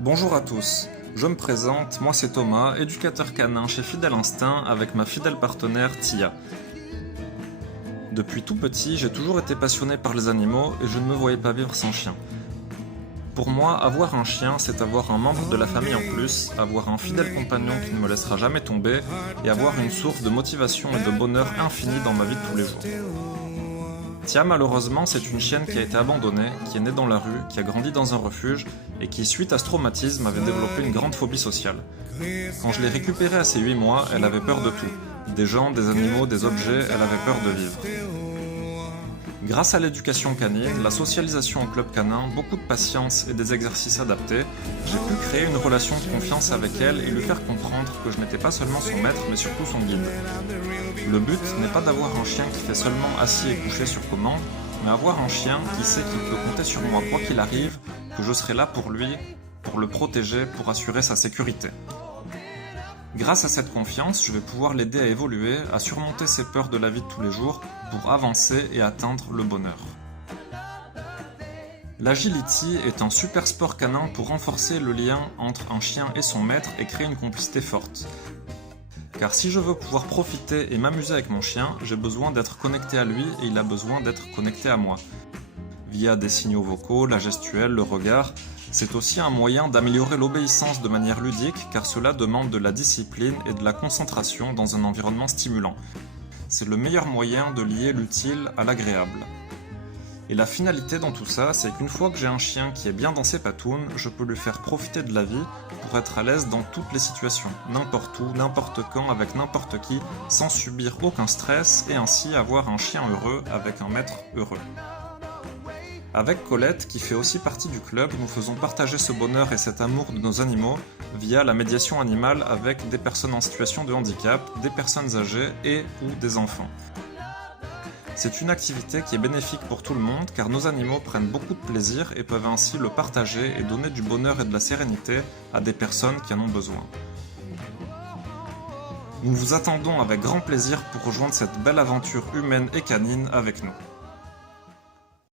Bonjour à tous, je me présente, moi c'est Thomas, éducateur canin chez Fidèle Instinct avec ma fidèle partenaire Tia. Depuis tout petit, j'ai toujours été passionné par les animaux et je ne me voyais pas vivre sans chien. Pour moi, avoir un chien, c'est avoir un membre de la famille en plus, avoir un fidèle compagnon qui ne me laissera jamais tomber et avoir une source de motivation et de bonheur infini dans ma vie de tous les jours. Tia, malheureusement, c'est une chienne qui a été abandonnée, qui est née dans la rue, qui a grandi dans un refuge et qui, suite à ce traumatisme, avait développé une grande phobie sociale. Quand je l'ai récupérée à ses 8 mois, elle avait peur de tout. Des gens, des animaux, des objets, elle avait peur de vivre. Grâce à l'éducation canine, la socialisation au club canin, beaucoup de patience et des exercices adaptés, j'ai pu créer une relation de confiance avec elle et lui faire comprendre que je n'étais pas seulement son maître mais surtout son guide. Le but n'est pas d'avoir un chien qui fait seulement assis et couché sur commande, mais avoir un chien qui sait qu'il peut compter sur moi quoi qu'il arrive, que je serai là pour lui, pour le protéger, pour assurer sa sécurité. Grâce à cette confiance, je vais pouvoir l'aider à évoluer, à surmonter ses peurs de la vie de tous les jours pour avancer et atteindre le bonheur. L'agility est un super sport canin pour renforcer le lien entre un chien et son maître et créer une complicité forte. Car si je veux pouvoir profiter et m'amuser avec mon chien, j'ai besoin d'être connecté à lui et il a besoin d'être connecté à moi. Via des signaux vocaux, la gestuelle, le regard, c'est aussi un moyen d'améliorer l'obéissance de manière ludique car cela demande de la discipline et de la concentration dans un environnement stimulant. C'est le meilleur moyen de lier l'utile à l'agréable. Et la finalité dans tout ça, c'est qu'une fois que j'ai un chien qui est bien dans ses patounes, je peux lui faire profiter de la vie pour être à l'aise dans toutes les situations, n'importe où, n'importe quand, avec n'importe qui, sans subir aucun stress et ainsi avoir un chien heureux avec un maître heureux. Avec Colette, qui fait aussi partie du club, nous faisons partager ce bonheur et cet amour de nos animaux via la médiation animale avec des personnes en situation de handicap, des personnes âgées et ou des enfants. C'est une activité qui est bénéfique pour tout le monde car nos animaux prennent beaucoup de plaisir et peuvent ainsi le partager et donner du bonheur et de la sérénité à des personnes qui en ont besoin. Nous vous attendons avec grand plaisir pour rejoindre cette belle aventure humaine et canine avec nous.